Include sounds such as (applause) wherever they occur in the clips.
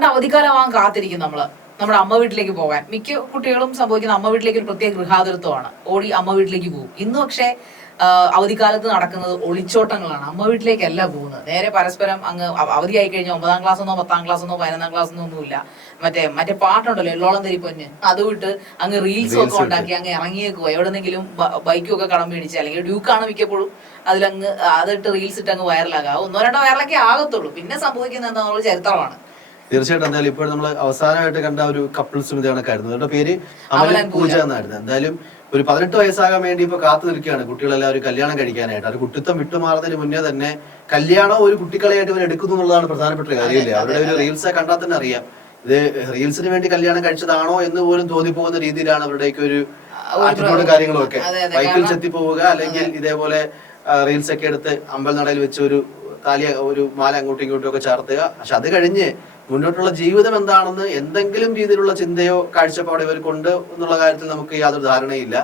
പണ്ട് അവധിക്കാലമാകാൻ കാത്തിരിക്കും നമ്മൾ. നമ്മുടെ അമ്മ വീട്ടിലേക്ക് പോകാൻ. മിക്ക കുട്ടികളും സംഭവിക്കുന്ന അമ്മ വീട്ടിലേക്ക് ഒരു പ്രത്യേക ഗൃഹാതൃത്വമാണ് ഓടി അമ്മ വീട്ടിലേക്ക് പോകും. ഇന്ന് പക്ഷേ അവധിക്കാലത്ത് നടക്കുന്നത് ഒളിച്ചോട്ടങ്ങളാണ്. അമ്മ വീട്ടിലേക്കല്ല പോകുന്നത്. നേരെ പരസ്പരം അങ്ങ് അവധി അവധിയായി കഴിഞ്ഞാൽ ഒമ്പതാം ക്ലാസ് ഒന്നോ പത്താം ക്ലാസ് ഒന്നോ പതിനൊന്നാം ക്ലാസ് എന്നോ ഒന്നുമില്ല. മറ്റേ മറ്റേ പാട്ടുണ്ടല്ലോ എള്ളോളം തരി പൊന്ന്. അത് വിട്ട് അങ്ങ് റീൽസ് ഒക്കെ ഉണ്ടാക്കി അങ്ങ് ഇറങ്ങിയേക്കോ എവിടെന്നെങ്കിലും ബൈക്കും ഒക്കെ കടം മേടിച്ച് അല്ലെങ്കിൽ ഡ്യൂക്കാണ് മിക്കപ്പോഴും. അതിലങ്ങ് അതിട്ട് റീൽസ് ഇട്ട് അങ്ങ് വൈറലാകാം ഒന്നോ രണ്ടോ വൈറലൊക്കെ ആകത്തുള്ളൂ. പിന്നെ സംഭവിക്കുന്നത് എന്താണെന്നുള്ള ചരിത്രമാണ്. തീർച്ചയായിട്ടും എന്തായാലും ഇപ്പോൾ നമ്മൾ അവസാനമായിട്ട് കണ്ട ഒരു കപ്പിൾസും ഇത് കണക്കായിരുന്നു അവരുടെ പേര് അമലൻ പൂജ എന്നായിരുന്നു. എന്തായാലും ഒരു പതിനെട്ട് വയസ്സാകാൻ വേണ്ടി ഇപ്പൊ കാത്തു നിൽക്കുകയാണ് കുട്ടികളെല്ലാവരും കല്യാണം കഴിക്കാനായിട്ട്. അത് കുട്ടിത്വം വിട്ടുമാറുന്നതിന് മുന്നേ തന്നെ കല്യാണം ഒരു കുട്ടികളെയായിട്ട് ഇവർ എടുക്കുന്നു എന്നുള്ളതാണ് പ്രധാനപ്പെട്ട കാര്യമില്ലേ അവരുടെ ഒരു റീൽസ് കണ്ടാൽ തന്നെ അറിയാം. ഇത് റീൽസിന് വേണ്ടി കല്യാണം കഴിച്ചതാണോ എന്ന് പോലും തോന്നിപ്പോകുന്ന രീതിയിലാണ് അവരുടെയൊക്കെ ഒരു ആറ്റിനോട് കാര്യങ്ങളൊക്കെ. ബൈക്കിൽ ചെത്തിപ്പോവുക ചെത്തി പോവുക അല്ലെങ്കിൽ ഇതേപോലെ റീൽസ് ഒക്കെ എടുത്ത് അമ്പലനടയിൽ വെച്ച് ഒരു താലി ഒരു മാല അങ്ങോട്ടും ഇങ്ങോട്ടും ഒക്കെ ചാർത്തുക. പക്ഷെ അത് കഴിഞ്ഞ് മുന്നോട്ടുള്ള ജീവിതം എന്താണെന്ന് എന്തെങ്കിലും രീതിയിലുള്ള ചിന്തയോ കാഴ്ചപ്പാടോ ഇവർക്കുണ്ട് എന്നുള്ള കാര്യത്തിൽ നമുക്ക് യാതൊരു ധാരണയില്ല.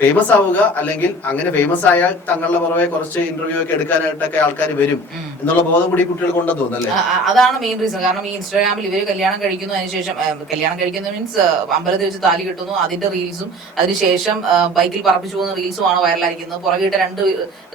ഫേമസ് ആവുക അല്ലെങ്കിൽ അങ്ങനെ ഫേമസ് ആയാൽ തങ്ങളുടെ പുറമെ കുറച്ച് ഇന്റർവ്യൂ ഒക്കെ എടുക്കാനായിട്ടൊക്കെ ആൾക്കാർ വരും. എന്നുള്ള ബോധം കൂടി കുട്ടികൾ കൊണ്ടെന്ന് തോന്നുന്നല്ലേ അതാണ് മെയിൻ റീസൺ കാരണം ഈ ഇൻസ്റ്റാഗ്രാമിൽ ഇവർ കല്യാണം കഴിക്കുന്നു അതിനുശേഷം കല്യാണം കഴിക്കുന്ന മീൻസ് അമ്പലത്തിൽ വെച്ച് താലി കിട്ടുന്നു. അതിന്റെ റീൽസും അതിനുശേഷം ബൈക്കിൽ പറപ്പിച്ചു പോകുന്ന റീൽസും ആണ് വൈറലായിരിക്കുന്നത് പുറകിട്ട് രണ്ട്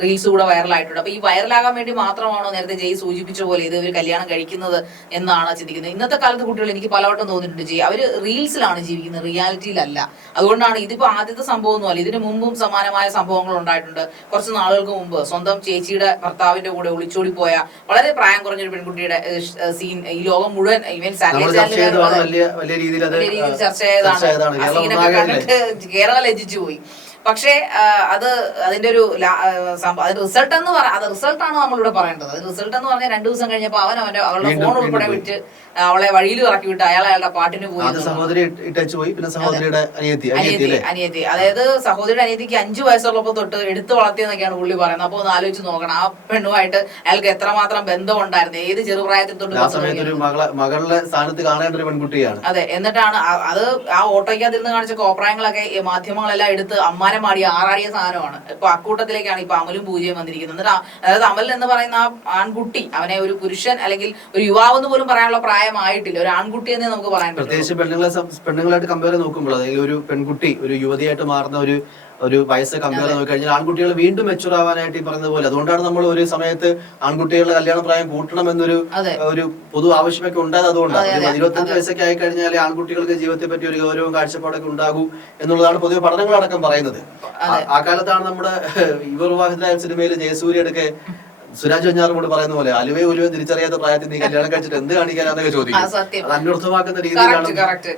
റീൽസ് കൂടെ വൈറലായിട്ടുണ്ട് അപ്പൊ ഈ വൈറലാകാൻ വേണ്ടി മാത്രമാണോ നേരത്തെ ജയ് സൂചിപ്പിച്ച പോലെ ഇത് ഇവർ കല്യാണം കഴിക്കുന്നത് എന്നാണ് ചിന്തിക്കുന്നത്. ഇന്നത്തെ കാലത്ത് കുട്ടികൾ എനിക്ക് പലവട്ടം തോന്നിയിട്ടുണ്ട് ജയ്. അവർ റീൽസിലാണ് ജീവിക്കുന്നത് റിയാലിറ്റിയിലല്ല അതുകൊണ്ടാണ് ഇതിപ്പോ ആദ്യത്തെ സംഭവം ഒന്നുമല്ല ഇതിനു മുമ്പും സമാനമായ സംഭവങ്ങൾ ഉണ്ടായിട്ടുണ്ട്. കുറച്ച് നാളുകൾക്ക് മുമ്പ് സ്വന്തം ചേച്ചിയുടെ ഭർത്താവിന്റെ കൂടെ ഒളിച്ചോടി പോയ വളരെ പ്രായം കുറഞ്ഞൊരു പെൺകുട്ടിയുടെ സീൻ ഈ ലോകം മുഴുവൻ ഇവൻ വലിയ രീതിയിൽ ചർച്ച ചർച്ച ചെയ്തതാണ്. ചെയ്തതാണ്. ആ സീനൊക്കെ കണ്ടിട്ട് കേരളം ലജ്ജിച്ചു പോയി. പക്ഷേ അത് അതിന്റെ ഒരു റിസൾട്ട് എന്ന് പറയാം അത് റിസൾട്ടാണ് നമ്മളിവിടെ പറയേണ്ടത്. അത് റിസൾട്ട് എന്ന് പറഞ്ഞാൽ രണ്ടു ദിവസം കഴിഞ്ഞപ്പോൾ അവൻ അവന്റെ അവളുടെ ഫോൺ ഉൾപ്പെടെ വിട്ട് വിറ്റ് അവളെ വഴിയിൽ ഇറക്കി വിട്ട് അയാൾ അയാളുടെ പാട്ടിന് പോയി സഹോദരി ടച്ച് പോയി പിന്നെ സഹോദരിയുടെ അനിയത്തി അനിയത്തി അതായത് സഹോദരിയുടെ അനിയത്തിക്ക് അഞ്ചു വയസ്സുള്ളപ്പോൾ തൊട്ട് എടുത്തു വളർത്തിയെന്നൊക്കെയാണ് പുള്ളി പറയുന്നത്. അപ്പൊ ഒന്ന് ആലോചിച്ച് നോക്കണം. ആ പെണ്ണുമായിട്ട് അയാൾക്ക് എത്രമാത്രം ബന്ധം ഉണ്ടായിരുന്നു ഏത് ചെറുപ്രായത്തിൽ തൊട്ട് മകളുടെ സ്ഥാനത്ത് കാണേണ്ട ഒരു പെൺകുട്ടിയാണ്. അതെ. എന്നിട്ടാണ് അത് ആ ഓട്ടോയ്ക്കകത്തിരുന്ന് കാണിച്ച കോപ്രായങ്ങളൊക്കെ മാധ്യമങ്ങളെല്ലാം എടുത്ത് അമ്മാനെ മാടി ആറാടിയ സാധനമാണ്. ഇപ്പൊ അക്കൂട്ടത്തിലേക്കാണ് ഇപ്പൊ അമലും പൂജയും വന്നിരിക്കുന്നത്. എന്നിട്ട് അതായത് അമൽ എന്ന് പറയുന്ന ആ ആൺകുട്ടി അവനെ ഒരു പുരുഷൻ അല്ലെങ്കിൽ ഒരു യുവാവ് എന്ന് പോലും പറയാനുള്ള പ്രായമായിട്ടില്ല. ഒരു ആൺകുട്ടി എന്നേ നമുക്ക് പറയാൻ പ്രത്യേകിച്ച് പെണ്ണുങ്ങളെ പെണ്ണുങ്ങളായിട്ട് കമ്പയർ നോക്കുമ്പോൾ അതായത് ഒരു പെൺകുട്ടി ഒരു യുവതിയായിട്ട് മാറുന്ന ഒരു ഒരു വയസ്സ് കമ്പയർ നോക്കി കഴിഞ്ഞാൽ ആൺകുട്ടികൾ വീണ്ടും മെച്ചൂർ ആവാനായിട്ട് ഈ പറഞ്ഞതുപോലെ. അതുകൊണ്ടാണ് നമ്മൾ ഒരു സമയത്ത് ആൺകുട്ടികളുടെ കല്യാണ പ്രായം കൂട്ടണം എന്നൊരു ഒരു പൊതു ആവശ്യമൊക്കെ ഉണ്ടായത് അതുകൊണ്ടാണ്. ഇരുപത്തഞ്ച് വയസ്സൊക്കെ ആയി കഴിഞ്ഞാൽ ആൺകുട്ടികൾക്ക് ജീവിതത്തെ പറ്റി ഒരു ഗൗരവവും കാഴ്ചപ്പാടൊക്കെ ഉണ്ടാകൂ എന്നുള്ളതാണ് പൊതുവെ പഠനങ്ങളടക്കം പറയുന്നത്. ആ- കാലത്താണ് നമ്മുടെ ഇവർ വിവാഹിതരായ സിനിമയിൽ ജയസൂര്യയുടെ സുരാജ് വഞ്ഞാറോട് പറയുന്ന പോലെ അലുവേ ഉലുവേ തിരിച്ചറിയാത്ത പ്രായത്തിൽ നീ കല്യാണം കഴിച്ചിട്ട് എന്ത് കാണിക്കാനാന്നൊക്കെ ചോദിക്കും. അന്വർത്ഥമാക്കുന്ന രീതിയിലാണ്.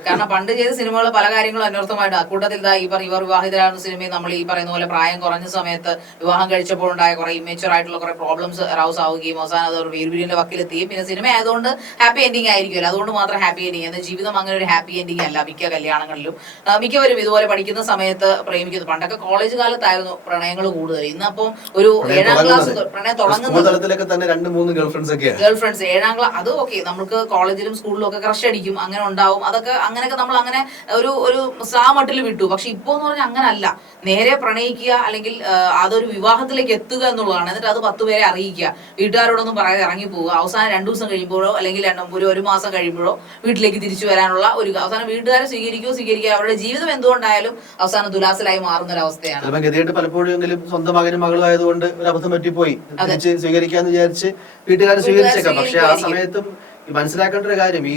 കാരണം പണ്ട് ചെയ്ത സിനിമകൾ പല കാര്യങ്ങളും അന്വർത്ഥമായിട്ട് കൂട്ടത്തിൽ ഇതാ ഇവർ ഇവർ വിവാഹിതരാണ് സിനിമയിൽ നമ്മൾ ഈ പറയുന്ന പോലെ പ്രായം കുറഞ്ഞ സമയത്ത് വിവാഹം കഴിച്ചപ്പോൾ ഉണ്ടായ കുറെ ഇമേച്ചർ ആയിട്ടുള്ള കുറെ പ്രോബ്ലംസ് റൗസ് ആവുകയും അവസാനം അത് വീർവീരിന്റെ വക്കിലെത്തുകയും പിന്നെ സിനിമ ആയതുകൊണ്ട് ഹാപ്പി എൻഡിങ് ആയിരിക്കുമല്ലോ. അതുകൊണ്ട് മാത്രം ഹാപ്പി എൻഡിങ് എന്ന ജീവിതം അങ്ങനെ ഒരു ഹാപ്പി എൻഡിങ് അല്ല മിക്ക കല്യാണങ്ങളിലും. മിക്കവരും ഇതുപോലെ പഠിക്കുന്ന സമയത്ത് പ്രേമിക്കുന്നു. പണ്ടൊക്കെ കോളേജ് കാലത്തായിരുന്നു പ്രണയങ്ങൾ കൂടുതൽ. ഇന്നപ്പം ഒരു ഏഴാം ക്ലാസ് പ്രണയം സ്കൂൾ തുടങ്ങുന്നത് തന്നെ രണ്ട് മൂന്ന് ഗേൾ ഫ്രണ്ട്സ് ഒക്കെയാണ് ഗേൾ ഫ്രണ്ട്സ് ഏഴാം ക്ലാസ് അത് ഓക്കെ നമുക്ക് കോളേജിലും സ്കൂളിലും ഒക്കെ ക്രഷ് അടിക്കും അങ്ങനെ ഉണ്ടാവും. അതൊക്കെ അങ്ങനെയൊക്കെ നമ്മൾ അങ്ങനെ ഒരു ഒരു സാ മട്ടിൽ വിട്ടു. പക്ഷെ ഇപ്പോ എന്ന് പറഞ്ഞാൽ അങ്ങനെ അല്ല നേരെ പ്രണയിക്കുക അല്ലെങ്കിൽ അതൊരു വിവാഹത്തിലേക്ക് എത്തുക എന്നുള്ളതാണ്. എന്നിട്ട് അത് പത്ത് പേരെ അറിയിക്കുക. വീട്ടുകാരോടൊന്നും പറയാതെ ഇറങ്ങി പോവുക. അവസാനം രണ്ടു ദിവസം കഴിയുമ്പോഴോ അല്ലെങ്കിൽ ഒരു ഒരു മാസം കഴിയുമ്പോഴോ വീട്ടിലേക്ക് തിരിച്ചു വരാനുള്ള ഒരു അവസാനം വീട്ടുകാരെ സ്വീകരിക്കുകയോ സ്വീകരിക്കുക അവരുടെ ജീവിതം എന്തുകൊണ്ടായാലും അവസാനം തുലാസിലായി മാറുന്ന ഒരു അവസ്ഥയാണ്. പലപ്പോഴും സ്വന്തം മകനും മകളും ആയതുകൊണ്ട് ഒരു അബദ്ധം പറ്റിപ്പോയി സ്വീകരിക്കാന്ന് വിചാരിച്ച് വീട്ടുകാർ സ്വീകരിച്ചേക്കാം. പക്ഷെ ആ സമയത്തും മനസ്സിലാക്കേണ്ട ഒരു കാര്യം ഈ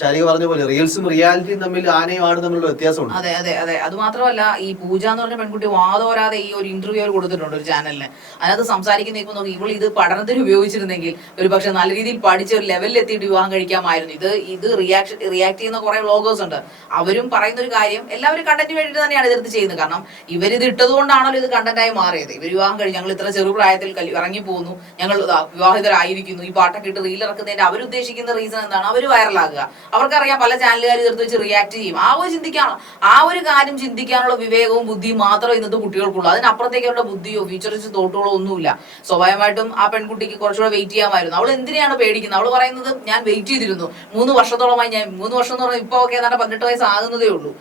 ശാരിക പറഞ്ഞ പോലെ റീൽസും റിയാലിറ്റിയും തമ്മിൽ ആനയും ആടും തമ്മിലുള്ള വ്യത്യാസമുണ്ട്. അതെ അതെ അതെ. അത് മാത്രമല്ല ഈ പൂജ എന്ന് പറഞ്ഞ പെൺകുട്ടി വാതോരാതെ ഈ ഒരു ഇന്റർവ്യൂ കൊടുത്തിട്ടുണ്ട് ഒരു ചാനലിന് അതിനകത്ത് സംസാരിക്കുന്ന നോക്കി ഇവൾ ഇത് പഠനത്തിന് ഉപയോഗിച്ചിരുന്നെങ്കിൽ ഒരു പക്ഷെ നല്ല രീതിയിൽ പഠിച്ച ഒരു ലെവലിൽ എത്തിയിട്ട് വിവാഹം കഴിക്കാമായിരുന്നു. ഇത് ഇത് റിയാക്ഷൻ റിയാക്ട് ചെയ്യുന്ന കുറെ വ്ളോഗേഴ്സ് ഉണ്ട്. അവരും പറയുന്ന ഒരു കാര്യം എല്ലാവരും കണ്ടന്റ് വേണ്ടിയിട്ട് തന്നെയാണ് ഇതെടുത്ത് ചെയ്യുന്നത്. കാരണം ഇവരിത് ഇട്ടതുകൊണ്ടാണല്ലോ ഇത് കണ്ടന്റായി മാറിയത്. ഇവർ വിവാഹം കഴിഞ്ഞ് ഞങ്ങൾ ഇത്ര ചെറുപ്രായത്തിൽ ഇറങ്ങി പോകുന്നു ഞങ്ങൾ വിവാഹിതരായിരിക്കുന്നു. ഈ പാട്ടൊക്കെ ഇട്ട് റീൽ ഇറക്കുന്നതിന്റെ അവരുദ്ദേശിക്കുന്ന റീസൺ എന്താണ്? അവർ വൈറലാകുക അവർക്കറിയാം പല ചാനലുകാർ ചേർത്ത് വെച്ച് റിയാക്ട് ചെയ്യും. ആ ഒരു ചിന്തിക്കാനുള്ള ആ ഒരു കാര്യം ചിന്തിക്കാനുള്ള വിവേകവും ബുദ്ധിയും മാത്രമേ ഇന്നത്തെ കുട്ടികൾക്കുള്ളൂ. അതിനപ്പുറത്തേക്കുള്ള ബുദ്ധിയോ ഫ്യൂച്ചറിച്ച് തോട്ടുകളോ ഒന്നുമില്ല. സ്വാഭാവികമായിട്ടും ആ പെൺകുട്ടിക്ക് കുറച്ചുകൂടെ വെയിറ്റ് ചെയ്യാമായിരുന്നു. അവൾ എന്തിനാണ് പേടിക്കുന്നത്? അവൾ പറയുന്നത് ഞാൻ വെയിറ്റ് ചെയ്തിരുന്നു. മൂന്ന് വർഷത്തോളമായി ഞാൻ മൂന്ന് വർഷം എന്ന് പറഞ്ഞാൽ ഇപ്പൊ ഒക്കെ ഏതാണ്ട് പതിനെട്ട് വയസ്സാകുന്നതേ ഉള്ളൂ.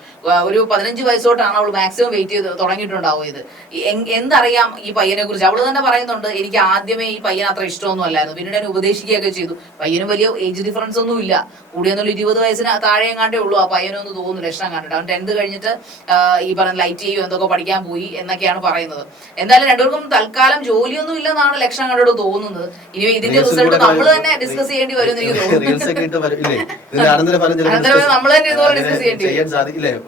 ഒരു പതിനഞ്ച് വയസ്സോട്ടാണ് അവൾ മാക്സിമം വെയിറ്റ് ചെയ്ത് തുടങ്ങിയിട്ടുണ്ടാവും ഇത് എന്തറിയാം ഈ പയ്യനെ കുറിച്ച് അവൾ തന്നെ പറയുന്നുണ്ട് എനിക്ക് ആദ്യമേ ഈ പയ്യൻ അത്ര ഇഷ്ടമൊന്നും അല്ലായിരുന്നു. പിന്നീട് എന്നെ ഉപദേശിക്കുകയൊക്കെ ചെയ്തു. പയ്യനും വലിയ ഏജ് ഡിഫറൻസ് ഒന്നും ഇല്ല കൂടിയെന്നുള്ള ഇരുപത് വയസ്സിന് താഴെയും കണ്ടേ ഉള്ളൂ. ആ പയ്യനൊന്നും തോന്നുന്നു ലക്ഷണം കണ്ടിട്ട്. അവൻ ടെൻത്ത് കഴിഞ്ഞിട്ട് ഈ പറഞ്ഞ ലൈറ്റ് ചെയ്യും എന്തൊക്കെ പഠിക്കാൻ പോയി എന്നൊക്കെയാണ് പറയുന്നത്. എന്തായാലും രണ്ടുപേർക്കും തൽക്കാലം ജോലിയൊന്നും ഇല്ലെന്നാണ് ലക്ഷണം കണ്ടോട് തോന്നുന്നത്. ഇനി ഇതിന്റെ റിസൾട്ട് നമ്മൾ തന്നെ ഡിസ്കസ് ചെയ്യേണ്ടി വരും എനിക്ക് തോന്നുന്നു. നമ്മൾ തന്നെ ഇതുപോലെ ഡിസ്കസ് ചെയ്യേണ്ടി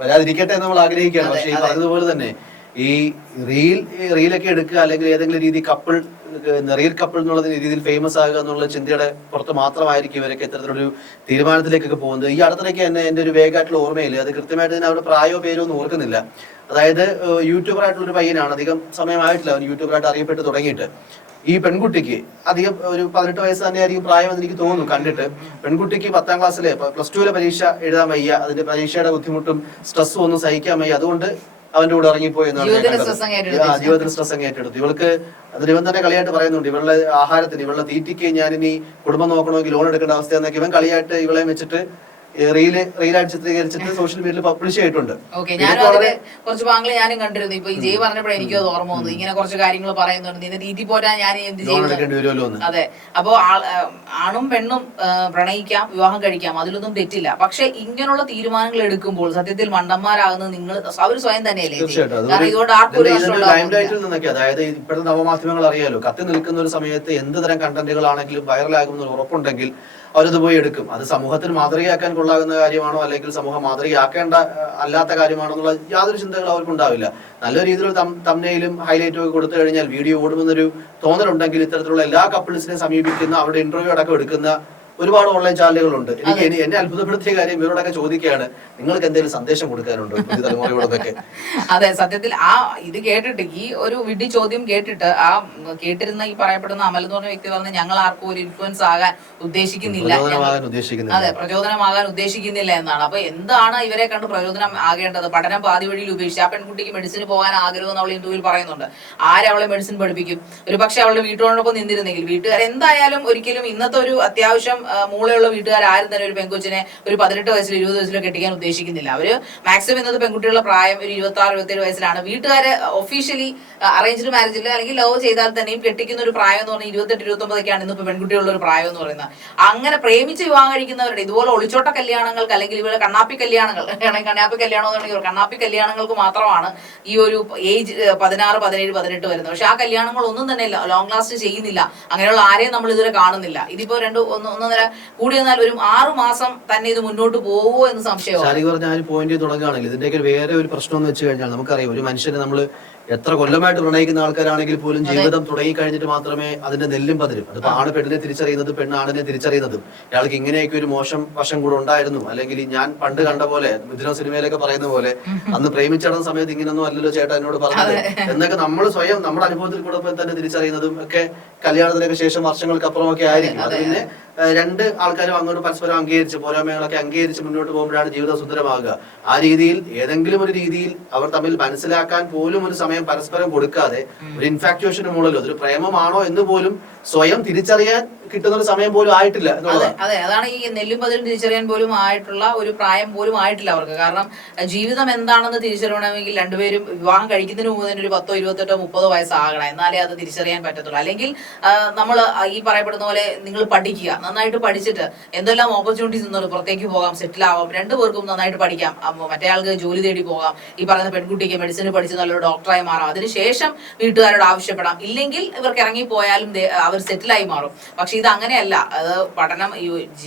വരാതിരിക്കട്ടെ നമ്മൾ ആഗ്രഹിക്കുകയാണ്. പക്ഷേ അതുപോലെ അതെ. തന്നെ ഈ റീൽ റീലൊക്കെ എടുക്കുക അല്ലെങ്കിൽ ഏതെങ്കിലും രീതി കപ്പിൾ റീൽ കപ്പിൾ എന്നുള്ള രീതിയിൽ ഫേമസ് ആകുക എന്നുള്ള ചിന്തയുടെ പുറത്ത് മാത്രമായിരിക്കും ഇവരൊക്കെ ഇത്തരത്തിലൊരു തീരുമാനത്തിലേക്കൊക്കെ പോകുന്നത്. ഈ അടുത്തിടയ്ക്ക് തന്നെ എന്റെ ഒരു വേഗമായിട്ടുള്ള ഓർമ്മയില്ല അത് കൃത്യമായിട്ട് തന്നെ അവരുടെ പ്രായോ പേരോ ഒന്നും ഓർക്കുന്നില്ല. അതായത് യൂട്യൂബർ ആയിട്ടുള്ള ഒരു പയ്യനാണ്. അധികം സമയമായിട്ടില്ല അവൻ യൂട്യൂബറായിട്ട് അറിയപ്പെട്ട് തുടങ്ങിയിട്ട്. ഈ പെൺകുട്ടിക്ക് അധികം ഒരു പതിനെട്ട് വയസ്സ് തന്നെ ആയിരിക്കും പ്രായം എന്ന് എനിക്ക് തോന്നുന്നു കണ്ടിട്ട്. പെൺകുട്ടിക്ക് പത്താം ക്ലാസ്സിലെ പ്ലസ് ടുവിലെ പരീക്ഷ എഴുതാൻ വയ്യ. അതിന്റെ പരീക്ഷയുടെ ബുദ്ധിമുട്ടും സ്ട്രെസ്സും ഒന്നും സഹിക്കാൻ വയ്യ. അതുകൊണ്ട് അവന്റെ കൂടെ ഇറങ്ങിപ്പോയി ജീവിതത്തിന് സ്ട്രെസ് അങ്ങ് ഏറ്റെടുത്തു. ഇവൾക്ക് ഇവൻ തന്നെ കളിയായിട്ട് പറയുന്നുണ്ട്. ഇവളുടെ ആഹാരത്തിന് ഇവളുടെ തീറ്റിക്ക് ഞാൻ ഇനി കുടുംബം നോക്കണമെങ്കിൽ ലോൺ എടുക്കേണ്ട അവസ്ഥ എന്നൊക്കെ ഇവൻ കളിയായിട്ട് ഇവളെ വെച്ചിട്ട് റീൽ റീലായിട്ട് ചിത്രീകരിച്ചിട്ട് സോഷ്യൽ മീഡിയയിൽ പബ്ലിഷ് ചെയ്തിട്ടുണ്ട്. ഓക്കെ ഞാൻ ഞാനും അതിന്റെ കുറച്ച് ഭാഗങ്ങൾ ഞാനും കണ്ടിരുന്നു. ഇപ്പൊ ഈ ജയ് പറഞ്ഞപ്പോഴേ എനിക്ക് അത് ഓർമ്മ വന്നു ഇങ്ങനെ കുറച്ച് കാര്യങ്ങൾ പറയുന്നുണ്ട്. നിന്റെ രീതി പോരാൻ ഞാൻ എന്ത് ചെയ്യുന്നു അതെ. അപ്പോ ആണും പെണ്ണും പ്രണയിക്കാം വിവാഹം കഴിക്കാം അതിലൊന്നും തെറ്റില്ല. പക്ഷെ ഇങ്ങനെയുള്ള തീരുമാനങ്ങൾ എടുക്കുമ്പോൾ സത്യത്തിൽ മണ്ടന്മാരാകുന്നത് നിങ്ങൾ അവർ സ്വയം തന്നെയല്ലേ കാരണം ഇതുകൊണ്ട് ആർക്കും അതായത് ഇപ്പോഴത്തെ നവമാധ്യമങ്ങൾ അറിയാലോ കത്തി നിൽക്കുന്ന ഒരു സമയത്ത് എന്ത് തരം കണ്ടന്റുകളാണെങ്കിലും വൈറലാകുമെന്ന് ഉറപ്പുണ്ടെങ്കിൽ അവരത് പോയി എടുക്കും. അത് സമൂഹത്തിന് മാതൃകയാക്കാൻ കൊള്ളാകുന്ന കാര്യമാണോ അല്ലെങ്കിൽ സമൂഹം മാതൃകയാക്കേണ്ട അല്ലാത്ത കാര്യമാണോ എന്നുള്ള യാതൊരു ചിന്തകളും അവർക്ക് ഉണ്ടാവില്ല നല്ല രീതിയിൽ തമ്മിലും ഹൈലൈറ്റും ഒക്കെ കൊടുത്തു കഴിഞ്ഞാൽ വീഡിയോ ഓടുമെന്നൊരു തോന്നലുണ്ടെങ്കിൽ ഇത്തരത്തിലുള്ള എല്ലാ കപ്പിൾസിനെ സമീപിക്കുന്ന അവരുടെ ഇന്റർവ്യൂ അടക്കം എടുക്കുന്ന ഒരുപാട് ഓൺലൈൻ ചാനലുകളുണ്ട്. എനിക്ക് എന്നെ അത്ഭുതപ്പെടുത്തിയ കാര്യം ഇവരോടൊക്കെ ചോദിക്കുകയാണ്. നിങ്ങൾക്ക് എന്തെങ്കിലും സന്ദേശം കൊടുക്കാനുണ്ടോ പുതിയ തലമുറയോടൊക്കെ? (laughs) അതെ സത്യത്തിൽ ആ ഇത് കേട്ടിട്ട് ഈ ഒരു വിഡി ചോദ്യം കേട്ടിട്ട് ആ കേട്ടിരുന്ന ഈ പറയപ്പെടുന്ന അമൽ എന്ന് പറഞ്ഞ വ്യക്തി പറഞ്ഞ ഞങ്ങൾ ആർക്കും ഒരു ഇൻഫ്ലുവൻസ് ആകാൻ ഉദ്ദേശിക്കുന്നില്ല അതെ പ്രചോദനമാകാൻ ഉദ്ദേശിക്കുന്നില്ല എന്നാണ്. അപ്പൊ എന്താണ് ഇവരെ കണ്ട് പ്രചോദനം ആകേണ്ടത്? പഠനം പാതി വഴിയിൽ ഉപേക്ഷിച്ച് ആ പെൺകുട്ടിക്ക് മെഡിസിൻ പോകാൻ ആഗ്രഹം എന്ന് അവൾ ഇന്റർവ്യൂവിൽ പറയുന്നുണ്ട്. ആരവളെ മെഡിസിൻ പഠിപ്പിക്കും? ഒരു പക്ഷെ അവളുടെ വീട്ടുകാരോടൊപ്പം നിന്നിരുന്നെങ്കിൽ. വീട്ടുകാർ എന്തായാലും ഒരിക്കലും ഇന്നത്തെ ഒരു അത്യാവശ്യം മൂളയുള്ള വീട്ടുകാർ ആരും തന്നെ ഒരു പെൺകൊച്ചിനെ ഒരു പതിനെട്ട് വയസ്സിൽ ഇരുപത് വയസ്സിലോ കെട്ടിക്കാൻ ഉദ്ദേശിക്കുന്നില്ല. അവർ മാക്സിമം എന്നത് പെൺകുട്ടികളുടെ പ്രായം ഒരു ഇരുപത്തി ആറ് ഇരുപത്തേഴ് വയസ്സിലാണ്. വീട്ടുകാരെ ഒഫീഷ്യലി അറേഞ്ച്ഡ് മാരേജിൽ അല്ലെങ്കിൽ ലവ് ചെയ്താൽ തന്നെയും കെട്ടിക്കുന്ന ഒരു പ്രായം എന്ന് പറഞ്ഞാൽ ഇരുപത്തെട്ട് ഇരുപത്തൊമ്പതൊക്കെയാണ് ഇന്നിപ്പോ പെൺകുട്ടികളുടെ ഒരു പ്രായം എന്ന് പറയുന്നത്. അങ്ങനെ പ്രേമിച്ച് വിവാഹം കഴിക്കുന്നവരുടെ ഇതുപോലെ ഒളിച്ചോട്ട കല്യാണങ്ങൾക്ക് അല്ലെങ്കിൽ ഇവരുടെ കണ്ണാപ്പി കല്യാണങ്ങൾ ആണെങ്കിൽ കണ്ണാപ്പി കല്യാണം എന്നുണ്ടെങ്കിൽ കണ്ണാപ്പി കല്യാണങ്ങൾക്ക് മാത്രമാണ് ഈ ഒരു ഏജ് പതിനാറ് പതിനേഴ് പതിനെട്ട് വരുന്നത്. പക്ഷെ ആ കല്യാണങ്ങൾ ഒന്നും തന്നെ ലോങ് ലാസ്റ്റ് ചെയ്യുന്നില്ല. അങ്ങനെയുള്ള ആരെയും നമ്മൾ ഇതുവരെ കാണുന്നില്ല. ഇതിപ്പോ രണ്ട് ഒന്ന് ഒന്നൊന്നര കൂടി വന്നാൽ ഒരു ആറു മാസം തന്നെ ഇത് മുന്നോട്ട് പോകുമോ എന്ന് സംശയമാണ്. ശാലിക പോയിന്റ് തുടങ്ങുകയാണെങ്കിൽ ഇതിന്റെയൊക്കെ വേറെ ഒരു പ്രശ്നം എന്ന് വെച്ച് കഴിഞ്ഞാൽ നമുക്കറിയാം ഒരു മനുഷ്യനെ നമ്മൾ എത്ര കൊല്ലമായിട്ട് പ്രണയിക്കുന്ന ആൾക്കാരാണെങ്കിൽ പോലും ജീവിതം തുടങ്ങി കഴിഞ്ഞിട്ട് മാത്രമേ അതിന്റെ നെല്ലും പതിരും. അതിപ്പോ ആണ് പെണ്ണിനെ തിരിച്ചറിയുന്നത് പെണ്ണ് ആണിനെ തിരിച്ചറിയുന്നതും. ഇയാൾക്ക് ഇങ്ങനെയൊക്കെ ഒരു മോശം വശം കൂടെ ഉണ്ടായിരുന്നു. അല്ലെങ്കിൽ ഞാൻ പണ്ട് കണ്ട പോലെ മിഥുന സിനിമയിലൊക്കെ പറയുന്ന പോലെ അന്ന് പ്രേമിച്ചടന്ന സമയത്ത് ഇങ്ങനൊന്നും അല്ലല്ലോ ചേട്ടാ എന്നോട് പറഞ്ഞത്. എന്നൊക്കെ നമ്മൾ സ്വയം നമ്മുടെ അനുഭവത്തിൽ കൂടെ തന്നെ തിരിച്ചറിയുന്നതും ഒക്കെ കല്യാണത്തിനൊക്കെ ശേഷം വർഷങ്ങൾക്ക് അപ്പുറമൊക്കെ ആയിരിക്കും. അത് പിന്നെ രണ്ട് ആൾക്കാരും അങ്ങോട്ട് പരസ്പരം അംഗീകരിച്ച് പോരായ്മകളൊക്കെ അംഗീകരിച്ച് മുന്നോട്ട് പോകുമ്പോഴാണ് ജീവിതം സുന്ദരമാകുക. ആ രീതിയിൽ ഏതെങ്കിലും ഒരു രീതിയിൽ അവർ തമ്മിൽ മനസ്സിലാക്കാൻ പോലും ഒരു സമയം പരസ്പരം കൊടുക്കാതെ ഒരു ഇൻഫാക്ച്വേഷൻ മുകളിൽ അതൊരു പ്രേമമാണോ എന്ന് പോലും സ്വയം തിരിച്ചറിയാൻ കിട്ടുന്ന ഒരു സമയം പോലും ആയിട്ടില്ല അതെ അതെ. അതാണ് ഈ നെല്ലും പതിലും തിരിച്ചറിയാൻ പോലും ആയിട്ടുള്ള ഒരു പ്രായം പോലും ആയിട്ടില്ല അവർക്ക്. കാരണം ജീവിതം എന്താണെന്ന് തിരിച്ചറിയണമെങ്കിൽ രണ്ടുപേരും വിവാഹം കഴിക്കുന്നതിന് മുമ്പ് തന്നെ ഒരു പത്തോ ഇരുപത്തെട്ടോ മുപ്പതോ വയസ്സാകണം. എന്നാലേ അത് തിരിച്ചറിയാൻ പറ്റത്തുള്ളൂ. അല്ലെങ്കിൽ നമ്മൾ ഈ പറയപ്പെടുന്ന പോലെ നിങ്ങൾ പഠിക്കുക. നന്നായിട്ട് പഠിച്ചിട്ട് എന്തെല്ലാം ഓപ്പർച്യൂണിറ്റീസ് ഉണ്ടോ പുറത്തേക്ക് പോകാം സെറ്റിൽ ആവാം രണ്ടു പേർക്കും നന്നായിട്ട് പഠിക്കാം. മറ്റേ ആൾക്ക് ജോലി തേടി പോകാം. ഈ പറയുന്ന പെൺകുട്ടിക്ക് മെഡിസിൻ പഠിച്ച് നല്ലൊരു ഡോക്ടറായി മാറാം. അതിനുശേഷം വീട്ടുകാരോട് ആവശ്യപ്പെടാം. ഇല്ലെങ്കിൽ ഇവർക്ക് ഇറങ്ങി പോയാലും അവർ സെറ്റിലായി മാറും. പക്ഷെ ഇത് അങ്ങനെയല്ല അത് പഠനം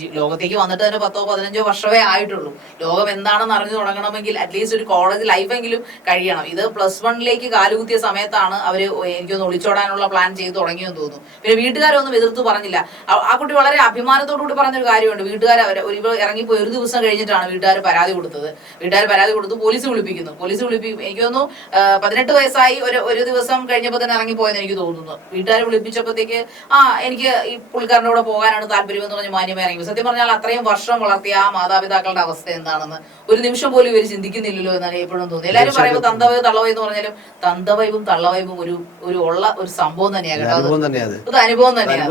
ലോകത്തേക്ക് വന്നിട്ട് തന്നെ പത്തോ പതിനഞ്ചോ വർഷമേ ആയിട്ടുള്ളൂ. ലോകം എന്താണെന്ന് അറിഞ്ഞു തുടങ്ങണമെങ്കിൽ അറ്റ്ലീസ്റ്റ് ഒരു കോളേജ് ലൈഫെങ്കിലും കഴിയണം. ഇത് പ്ലസ് വണ്ണിലേക്ക് കാലുകുത്തിയ സമയത്താണ് അവർ എനിക്കൊന്ന് ഒളിച്ചോടാനുള്ള പ്ലാൻ ചെയ്ത് തുടങ്ങിയെന്ന് തോന്നുന്നു. പിന്നെ വീട്ടുകാരൊന്നും എതിർത്ത് പറഞ്ഞില്ല. ആ- കുട്ടി വളരെ അഭിമാനത്തോടു കൂടി പറഞ്ഞൊരു കാര്യമുണ്ട്. വീട്ടുകാർ അവർ ഒരു ഇറങ്ങിപ്പോയി ഒരു ദിവസം കഴിഞ്ഞിട്ടാണ് വീട്ടുകാർ പരാതി കൊടുത്തത്. വീട്ടുകാർ പരാതി കൊടുത്ത് പോലീസ് വിളിപ്പിക്കുന്നു. പോലീസ് വിളിപ്പിക്കും എനിക്ക് തോന്നുന്നു പതിനെട്ട് വയസ്സായി ഒരു ഒരു ദിവസം കഴിഞ്ഞപ്പോൾ തന്നെ ഇറങ്ങിപ്പോയെന്ന് എനിക്ക് തോന്നുന്നു. വീട്ടുകാർ വിളിപ്പിച്ചപ്പോഴത്തേക്ക് ആ എനിക്ക് ഈ പുള്ളിക്കാരന്റെ കൂടെ പോകാനാണ് താല്പര്യം എന്ന് പറഞ്ഞ് മാന്യമായി ഇറങ്ങി. സത്യം പറഞ്ഞാൽ അത്രയും വർഷം വളർത്തിയ ആ മാതാപിതാക്കളുടെ അവസ്ഥ എന്താണെന്ന് ഒരു നിമിഷം പോലും ഇവർ ചിന്തിക്കുന്നില്ലല്ലോ എന്നാണ് എപ്പോഴും തോന്നി എല്ലാവരും പറയുമ്പോൾ തന്തവൈബ് തള്ളവൈബ് എന്ന് പറഞ്ഞാലും തന്തവൈവും തള്ളവൈവും ഒരു ഒരു ഉള്ള ഒരു സംഭവം തന്നെയാണ് കേട്ടോ അത്. അനുഭവം തന്നെയാണ്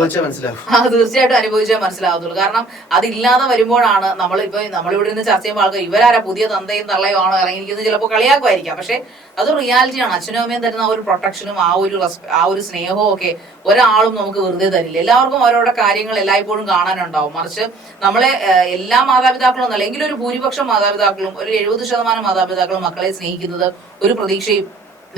തീർച്ചയായിട്ടും അനുഭവിച്ചേ മനസ്സിലാവത്തുള്ളൂ. കാരണം അതില്ലാതെ വരുമ്പോഴാണ് നമ്മൾ ഇപ്പൊ നമ്മളിവിടെ നിന്ന് ചർച്ച ചെയ്യുമ്പോൾ ആൾക്കാർ ഇവരാരാ പുതിയ തന്തയും തള്ളയും ആണോ ഇറങ്ങിയിരിക്കുന്നത്? ചിലപ്പോൾ കളിയാക്കുമായിരിക്കാം. പക്ഷെ അത് റിയാലിറ്റിയാണ് അച്ഛനും അമ്മയും തരുന്ന ആ ഒരു പ്രൊട്ടക്ഷനും ആ ഒരു ആ ഒരു സ്നേഹവും ഒക്കെ ഒരാളും നമുക്ക് വെറുതെ തരില്ല. എല്ലാവർക്കും അവരവരുടെ കാര്യങ്ങൾ എല്ലായ്പ്പോഴും കാണാനുണ്ടാവും. മറിച്ച് നമ്മളെ എല്ലാ മാതാപിതാക്കളും എന്നല്ല എങ്കിലും ഒരു ഭൂരിപക്ഷം മാതാപിതാക്കളും ഒരു എഴുപത് ശതമാനം മാതാപിതാക്കളും മക്കളെ സ്നേഹിക്കുന്നത് ഒരു പ്രതീക്ഷയും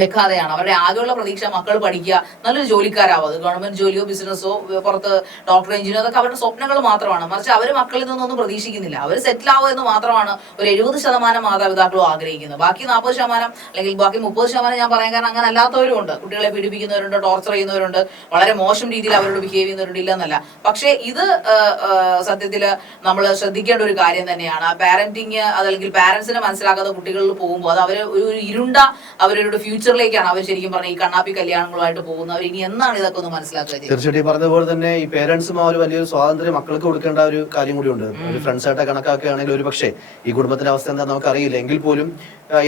വെക്കാതെയാണ്. അവരുടെ ആകെയുള്ള പ്രതീക്ഷ മക്കൾ പഠിക്കുക നല്ലൊരു ജോലിക്കാരാവും അത് ഗവൺമെന്റ് ജോലിയോ ബിസിനസ്സോ പുറത്ത് ഡോക്ടർ എഞ്ചിനീയർ അതൊക്കെ അവരുടെ സ്വപ്നങ്ങൾ മാത്രമാണ്. മറിച്ച് അവർ മക്കളിൽ നിന്നൊന്നും പ്രതീക്ഷിക്കുന്നില്ല. അവർ സെറ്റിൽ ആവുക എന്ന് മാത്രമാണ് ഒരു എഴുപത് ശതമാനം മാതാപിതാക്കളും ആഗ്രഹിക്കുന്നത്. ബാക്കി നാൽപ്പത് ശതമാനം അല്ലെങ്കിൽ ബാക്കി മുപ്പത് ശതമാനം ഞാൻ പറയാൻ കാരണം അങ്ങനെ അല്ലാത്തവരും ഉണ്ട് കുട്ടികളെ പീഡിപ്പിക്കുന്നവരുണ്ട് ടോർച്ചർ ചെയ്യുന്നവരുണ്ട്. വളരെ മോശം രീതിയിൽ അവരോട് ബിഹേവ് ചെയ്യുന്നവരുണ്ട്. ഇല്ലെന്നല്ല. പക്ഷേ ഇത് സത്യത്തിൽ നമ്മൾ ശ്രദ്ധിക്കേണ്ട ഒരു കാര്യം തന്നെയാണ്. പാരന്റിങ് അതല്ലെങ്കിൽ പാരന്റ്സിനെ മനസ്സിലാക്കാതെ കുട്ടികളിൽ പോകുമ്പോൾ അത് അവർ ഒരു ഇരുണ്ട അവരുടെ ഫ്യൂച്ചറിലേക്കാണ് അവർ ശരിക്കും പറഞ്ഞ ഈ കണ്ണാപ്പി കല്യാണങ്ങളുമായിട്ട് പോകുന്നത്. അവർ ഇനി എന്നാണ് ഇതൊക്കെ ഒന്ന് മനസ്സിലാക്കുക? തീർച്ചയായിട്ടും പറഞ്ഞതുപോലെ തന്നെ ഈ പേരൻസും ആ ഒരു വലിയൊരു സ്വാതന്ത്ര്യം മക്കൾക്ക് കൊടുക്കേണ്ട ഒരു കാര്യം കൂടിയുണ്ട്. ഒരു ഫ്രണ്ട്സ് ആയിട്ട് കണക്കാക്കുകയാണെങ്കിൽ ഒരു പക്ഷേ ഈ കുടുംബത്തിന്റെ അവസ്ഥ എന്താ നമുക്ക് അറിയില്ല എങ്കിൽ പോലും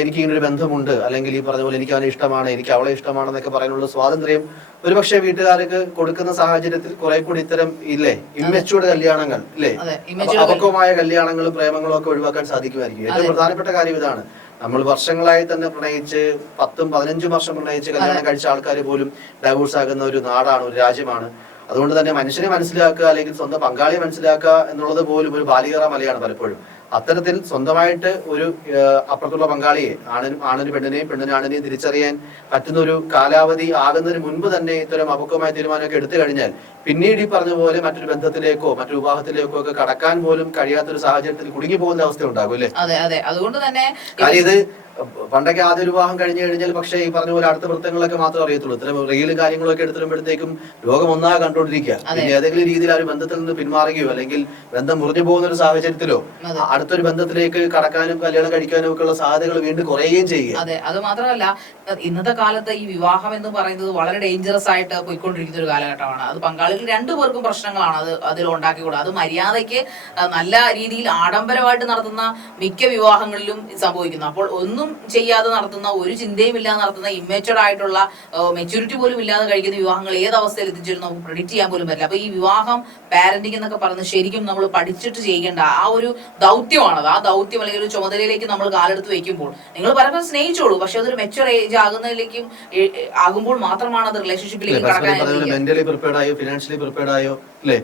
എനിക്ക് ഇങ്ങനെ ഒരു ബന്ധമുണ്ട്. അല്ലെങ്കിൽ ഈ പറഞ്ഞ പോലെ എനിക്ക് അവനെ ഇഷ്ടമാണ് എനിക്ക് അവളെ ഇഷ്ടമാണെന്നൊക്കെ പറയാനുള്ള സ്വാതന്ത്ര്യം ഒരു പക്ഷേ വീട്ടുകാർക്ക് കൊടുക്കുന്ന സാഹചര്യത്തിൽ കുറെ കൂടി ഇത്തരം ഇല്ലേ ഇമ്മച്ചൂർഡ് കല്യാണങ്ങൾ ഇല്ലേ? അപക്വമായ കല്യാണങ്ങളും പ്രേമങ്ങളും ഒക്കെ ഒഴിവാക്കാൻ സാധിക്കുമായിരിക്കും. ഏറ്റവും പ്രധാനപ്പെട്ട കാര്യം ഇതാണ്. നമ്മൾ വർഷങ്ങളായി തന്നെ പ്രണയിച്ച് പത്തും പതിനഞ്ചും വർഷം പ്രണയിച്ച് കല്യാണം കഴിച്ച ആൾക്കാർ പോലും ഡൈവോഴ്സ് ആകുന്ന ഒരു നാടാണ് ഒരു രാജ്യമാണ്. അതുകൊണ്ട് തന്നെ മനുഷ്യനെ മനസ്സിലാക്കുക അല്ലെങ്കിൽ സ്വന്തം പങ്കാളിയെ മനസ്സിലാക്കുക എന്നുള്ളത് പോലും ഒരു ബാലികറ മലയാണ് പലപ്പോഴും. അത്തരത്തിൽ സ്വന്തമായിട്ട് ഒരു അപ്പുറത്തുള്ള പങ്കാളിയെ ആണിനും ആണിന് പെണ്ണിനെയും പെണ്ണിന് ആണിനെയും തിരിച്ചറിയാൻ പറ്റുന്ന ഒരു കാലാവധി ആകുന്നതിന് മുൻപ് തന്നെ ഇത്തരം അപക്വമായ തീരുമാനമൊക്കെ എടുത്തു കഴിഞ്ഞാൽ പിന്നീട് ഈ പറഞ്ഞ പോലെ മറ്റൊരു ബന്ധത്തിലേക്കോ മറ്റൊരു വിവാഹത്തിലേക്കോ ഒക്കെ കടക്കാൻ പോലും കഴിയാത്തൊരു സാഹചര്യത്തിൽ കുടുങ്ങി പോകുന്ന അവസ്ഥ ഉണ്ടാകും അല്ലേ? അതെ അതെ. അതുകൊണ്ട് തന്നെ കാര്യം ഇത് പണ്ടൊക്കെ ആദ്യ വിവാഹം കഴിഞ്ഞു കഴിഞ്ഞാൽ പക്ഷേ ഈ പറഞ്ഞ പോലെ അടുത്ത വൃത്തങ്ങളൊക്കെ മാത്രമേ അറിയത്തുള്ളൂ. ഇത്തരം റീലും കാര്യങ്ങളൊക്കെ എടുത്തിടുമ്പോഴത്തേക്കും ലോകം ഒന്നാകെ കണ്ടുകൊണ്ടിരിക്കുക. പിന്നെ ഏതെങ്കിലും രീതിയിൽ ആ ഒരു ബന്ധത്തിൽ നിന്ന് പിന്മാറുകയോ അല്ലെങ്കിൽ ബന്ധം മുറിഞ്ഞു പോകുന്ന ഒരു സാഹചര്യത്തിലോ അടുത്തൊരു ബന്ധത്തിലേക്ക് കടക്കാനും കല്യാണം കഴിക്കാനും ഒക്കെ ഉള്ള സാധ്യതകൾ വീണ്ടും കുറയുകയും ചെയ്യുക. അതെ. അത് മാത്രമല്ല ഇന്നത്തെ കാലത്ത് ഈ വിവാഹം എന്ന് പറയുന്നത് വളരെ ഡേഞ്ചറസ് ആയിട്ട് പോയിക്കൊണ്ടിരിക്കുന്ന ഒരു കാലഘട്ടമാണ്. അത് പങ്കാളികൾ രണ്ടു പേർക്കും പ്രശ്നങ്ങളാണ്. അത് അതിൽ ഉണ്ടാക്കിക്കൂടുക അത് മര്യാദയ്ക്ക് നല്ല രീതിയിൽ ആഡംബരമായിട്ട് നടത്തുന്ന മിക്ക വിവാഹങ്ങളിലും സംഭവിക്കുന്നു. അപ്പോൾ ഒന്നും ചെയ്യാതെ നടത്തുന്ന ഒരു ചിന്തയും ഇല്ലാതെ നടത്തുന്ന ഇമ്മേച്ചർഡ് ആയിട്ടുള്ള മെച്യൂരിറ്റി പോലും ഇല്ലാതെ കഴിക്കുന്ന വിവാഹങ്ങൾ ഏത് അവസ്ഥയിൽ എത്തിച്ചേരും നമുക്ക് പ്രെഡിക്റ്റ് ചെയ്യാൻ പോലും പറ്റില്ല. അപ്പൊ ഈ വിവാഹം പാരന്റിങ് എന്നൊക്കെ പറഞ്ഞ് ശരിക്കും നമ്മൾ പഠിച്ചിട്ട് ചെയ്യേണ്ട ആ ഒരു ദൗത്യമാണത്. ആ ദൗത്യം അല്ലെങ്കിൽ ഒരു ചുമതലയിലേക്ക് നമ്മൾ കാലെടുത്ത് വെക്കുമ്പോൾ നിങ്ങൾ പരസ്പരം സ്നേഹിച്ചോളൂ. പക്ഷെ അതൊരു മെച്ചുവർ ഏജ് ആകുന്നതിലേക്കും ആകുമ്പോൾ മാത്രമാണ് അത് റിലേഷൻഷിപ്പിലേക്ക് കടക്കാൻ ഫിനാൻഷ്യലി പ്രിപ്പയർഡ് ആയോ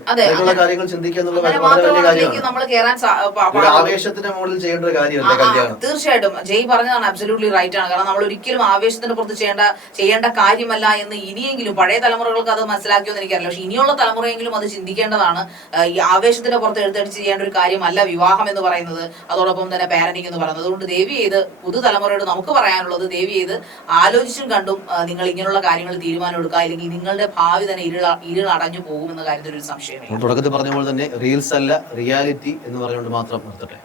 അങ്ങനെയുള്ള കാര്യങ്ങൾ ചിന്തിക്കുക എന്നുള്ള വളരെ വലിയ കാര്യമാണ്. നമ്മൾ കയറാൻ സാ- പ- ആവേശത്തിന്റെ മുകളിൽ ചെയ്യേണ്ട ഒരു കാര്യമല്ലേ കല്യാണം? തീർച്ചയായിട്ടും. ജയ് പറഞ്ഞതാണ് അബ്സല്യൂട്ട്ലി റൈറ്റ് ആണ്. കാരണം നമ്മൾ ഒരിക്കലും ആവേശത്തിന്റെ പുറത്ത് ചെയ്യേണ്ട ചെയ്യേണ്ട കാര്യമല്ല എന്ന് ഇനിയെങ്കിലും പഴയ തലമുറകൾക്ക് അത് മനസ്സിലാക്കിയോന്ന് എനിക്കറിയില്ല. പക്ഷെ ഇനിയുള്ള തലമുറയെങ്കിലും അത് ചിന്തിക്കേണ്ടതാണ്. ഈ ആവേശത്തിന്റെ പുറത്ത് എഴുത്തടിച്ച് ചെയ്യേണ്ട ഒരു കാര്യമല്ല വിവാഹം എന്ന് പറയുന്നത്. അതോടൊപ്പം തന്നെ പാരന്റിംഗ് എന്ന് പറയുന്നത്. അതുകൊണ്ട് ദേവി ചെയ്ത് പുതുതലമുറയോട് നമുക്ക് പറയാനുള്ളത് ദേവി ചെയ്ത് ആലോചിച്ചും കണ്ടും നിങ്ങൾ ഇങ്ങനെയുള്ള കാര്യങ്ങൾ തീരുമാനം എടുക്കുക. അല്ലെങ്കിൽ നിങ്ങളുടെ ഭാവി തന്നെ ഇരുള ഇരുളടഞ്ഞു പോകുമെന്ന കാര്യത്തിൽ ഒരു നമ്മൾ തുടക്കത്തിൽ പറഞ്ഞ പോലെ തന്നെ റീൽസ് അല്ല റിയാലിറ്റി എന്ന് പറഞ്ഞുകൊണ്ട് മാത്രം നിർത്തട്ടെ.